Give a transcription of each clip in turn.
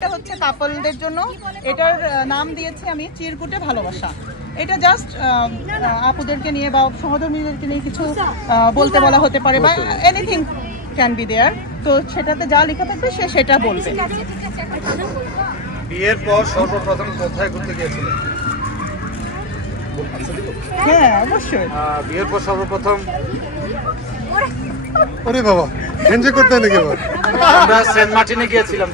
এটা হচ্ছে কাপলদের জন্য, এটার নাম দিয়েছি আমি চিরকুটে ভালোবাসা। এটা জাস্ট আপুদেরকে নিয়ে বা সহধর্মীদেরকে নিয়ে কিছু বলতে বলা হতে পারে বা এনিথিং ক্যান বি দেয়ার। তো সেটাতে যা লেখা থাকবে সে সেটা বলবে। বিয়ের পর সর্বপ্রথম কোথায় ঘুরতে গিয়েছিলেন? হ্যাঁ অবশ্যই। বিয়ের পর সর্বপ্রথম ওরে বাবা এনজয় করতে নাকি এবার? আমরা সেন্ট মার্টিনে গিয়েছিলাম।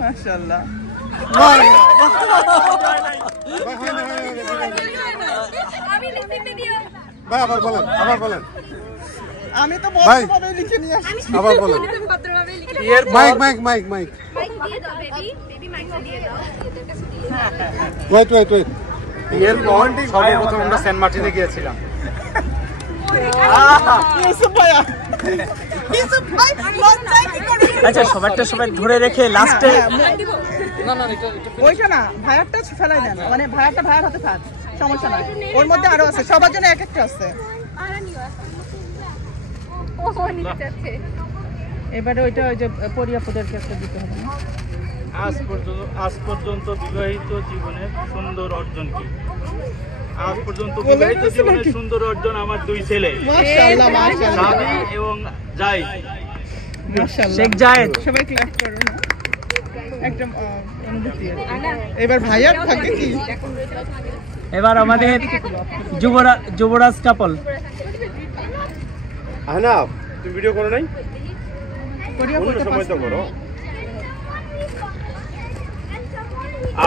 মাশাআল্লাহ। ভাই আবার বলেন, আবার বলেন। আমি তো ভদ্রভাবে লিখে নিয়ে আসছি। আবার বলেন। মাইক মাইক মাইক মাইক দিয়ে দাও বেবি, বেবি মাইকটা দিয়ে দাও। Wait wait wait. বিয়ের পর সর্বপ্রথম আমরা সেন্ট মার্টিনে গিয়েছিলাম। আচ্ছা সবারটা সবাই ধরে রেখে লাস্টে ওইটা না ভায়ারটা ফেলাই দেন, মানে ভায়ারটা ভায়ার হাতে থাক, সমস্যা নাই। ওর মধ্যে আরো আছে, সবার জন্য এক একটা আছে। এবারে ওইটা ওই যে পরিয়াপুদেরকে একটা দিতে হবে। আজ পর্যন্ত বিবাহিত জীবনের সুন্দর অর্জন কি? আজ পর্যন্ত বিবাহিত জীবনের সুন্দর অর্জন আমার দুই ছেলে, মাশাআল্লাহ মাশাআল্লাহ সাবি এবং জায়েদ। মাশাআল্লাহ। শেখ জায়েদ সবাই ক্লাস করো না, একদম অনুভূতি। এবার ভাইয়ার থাকে কি? এবার আমাদের যুবরাজ কাপল। আহনা তুমি ভিডিও করো নাই? পরিয়াপুদের সময় তো করো।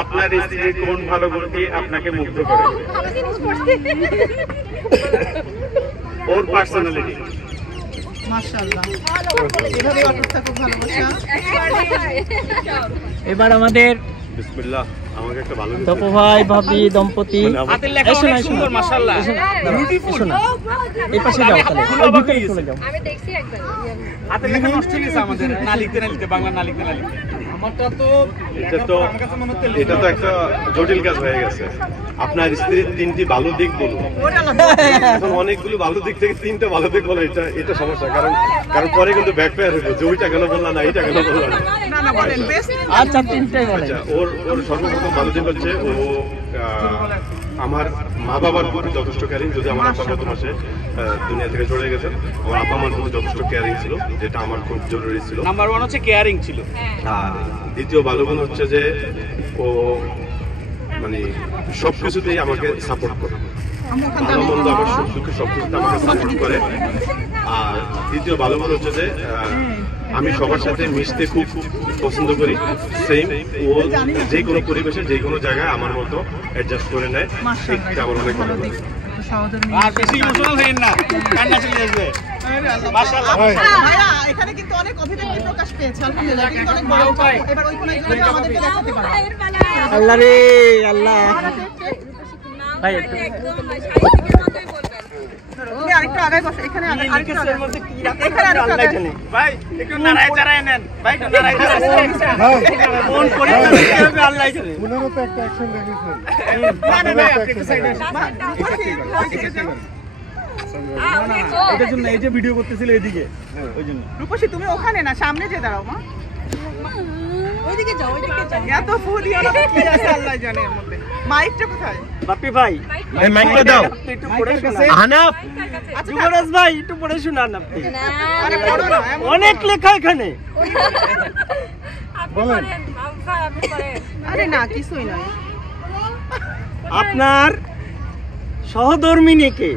আপনার স্ত্রীর কোন ভালো গুণটি আপনাকে মুগ্ধ করে? ওর পার্সোনালিটি। মাশাআল্লাহ। এভাবে অটুট থাকুক ভালোবাসা। এবার আমাদের বিসমিল্লাহ, আমাকে একটা ভালো তপু ভাই ভাবি দম্পতি। হাতের লেখা অনেক সুন্দর, মাশাআল্লাহ। শোনো এই পাশে যাও, তাহলে ওই ভিতরে চলে যাও। আমি দেখছি একবার। হাতের লেখা নষ্ট হয়ে গেছে আমাদের, না লিখতে না লিখতে, বাংলা না লিখতে না লিখতে। আমারটা তো এটা তো একটা জটিল কাজ হয়ে গেছে। আপনার স্ত্রীর তিনটি ভালো দিক বলুন। এখন অনেকগুলো ভালো দিক থেকে তিনটা ভালো দিক বলা এটা সমস্যা, কারণ পরে কিন্তু ব্যাকফায়ার হবে যে ওইটা কেন বললা না, এইটা কেন বললা না। না না বলেন বেস্ট। আচ্ছা তিনটাই বলেন। আচ্ছা, ওর সর্বপ্রথম ভালো দিক হচ্ছে ও আমার মা বাবার প্রতি যথেষ্ট ক্যারিং। যদি আমার আব্বা গত মাসে দুনিয়া থেকে চলে গেছেন, আমার আব্বা আমার প্রতি যথেষ্ট ক্যারিং ছিল, যেটা আমার খুব জরুরি ছিল। নাম্বার 1 হচ্ছে কেয়ারিং ছিল। আর দ্বিতীয় ভালো গুণ হচ্ছে যে ও মানে সবকিছুতেই আমাকে সাপোর্ট করে, ভালো মন্দ আমার সুখ দুঃখে সবকিছুতে আমাকে সাপোর্ট করে। আর তৃতীয় ভালো গুণ হচ্ছে যে আমি সবার সাথে মিশতে খুব পছন্দ করি। সেম ও যে কোনো পরিবেশে যে কোনো জায়গায় আমার মতো অ্যাডজাস্ট করে নেয়, এটা আমার অনেক ভালো লাগে। আর বেশি ইমোশনাল হইেন না, কান্না চলে আসবে। মাশাআল্লাহ। ভাইয়া এখানে কিন্তু অনেক অভিব্যক্তি প্রকাশ পেয়েছে, আলহামদুলিল্লাহ। কিন্তু অনেক বড় এবার ওই কোন একজনকে আমাদেরকে দেখাতে পারো। আল্লাহ রে আল্লাহ। ভাই একটু তুমি আরেকটু আগে বসো, এখানে আরেকটু আগে। এখানে আরেকটু আগে। ভাই একটু নাড়ায় চাড়ায় নেন, ভাই একটু নাড়ায় চাড়ায় নেন। কোন পরিচয় দিতে হবে আল্লাহই জানে। পুনরও তো একটা অ্যাকশন দেখেছেন। না না ভাই আপনি একটু সাইডে আসুন। এটার জন্য এই যে ভিডিও করতেছিল এদিকে, ওই জন্য। রূপসী তুমি ওখানে না, সামনে যে দাঁড়াও মা। ওইদিকে যাও, ওইদিকে যাও। এত ফুল ইয়ারা কি আছে আল্লাহ জানে এর মধ্যে। মাইকটা কোথায়? বাপি ভাই এই মাইকটা দাও। একটু পড়ে শোনান। আহনাফ যুবরাজ ভাই একটু পড়ে শোনান আপনি। আরে পড়ো না, এমন অনেক লেখা এখানে। বলেন। আরে না কিছুই নাই। আপনার সহধর্মিণী কে?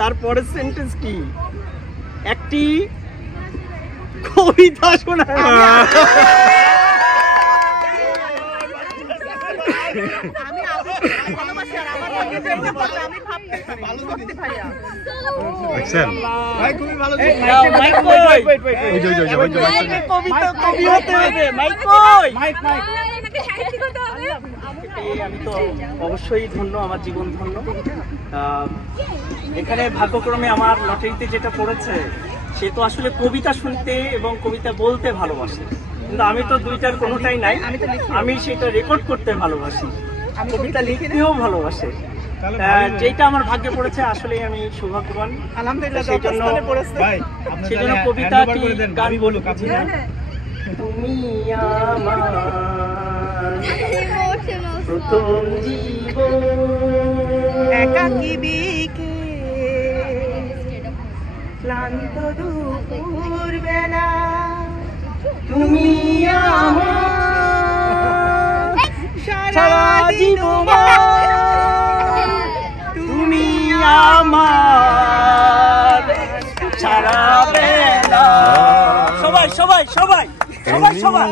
তারপরের সেন্টেন্স কি? একটি কবিতা শোনা। আমি ভালোবাসি আর আমার ভাগ্যে এটা বলে আমি ভাবতে ভালো করতে ভাইয়া। দেখছেন? ভাই খুবই ভালো। মাইক কই? ওই যে কবিতা কবি হতে হবে। মাইক কই? মাইক আমি তো অবশ্যই ধন্য, আমার জীবন ধন্য। এখানে ভাগ্যক্রমে আমার লটারিতে যেটা পড়েছে সে তো আসলে কবিতা শুনতে এবং কবিতা বলতে ভালোবাসে, কিন্তু আমি তো দুইটার কোনোটাই নাই। আমি সেটা রেকর্ড করতে ভালোবাসি, কবিতা লিখতেও ভালোবাসে। যেটা আমার ভাগ্যে পড়েছে, আসলে আমি সৌভাগ্যবান। আলহামদুলিল্লাহ সেজন্য পড়েছে। ভাই সেজন্য কবিতাটি গান বলুক বুঝি না। তুমি আমার প্রথম জীবন। একাকী বিকে ক্লান্ত দুপুর বেলা তুমি আমার সারা জীবন, তুমি আমার সারা বেলা। সবাই সবাই সবাই সবাই সবাই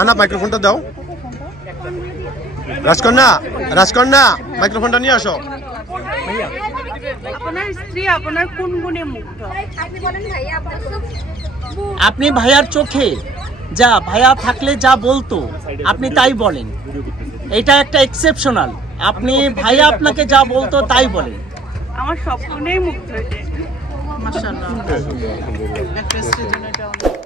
আনা মাইক্রোফোনটা দাও। রাজকন্যা রাজকন্যা মাইক্রোফোনটা নিয়ে আসো। আপনার স্ত্রী আপনার কোন গুণে মুগ্ধ? আপনি ভাইয়ার চোখে যা, ভাইয়া থাকলে যা বলতো আপনি তাই বলেন, এটা একটা এক্সেপশনাল। আপনি ভাইয়া আপনাকে যা বলতো তাই বলেন। আমার সব গুণেই মুগ্ধ হয়েছে। মাশাআল্লাহ, একটা স্ত্রীর জন্য এটা অনেক।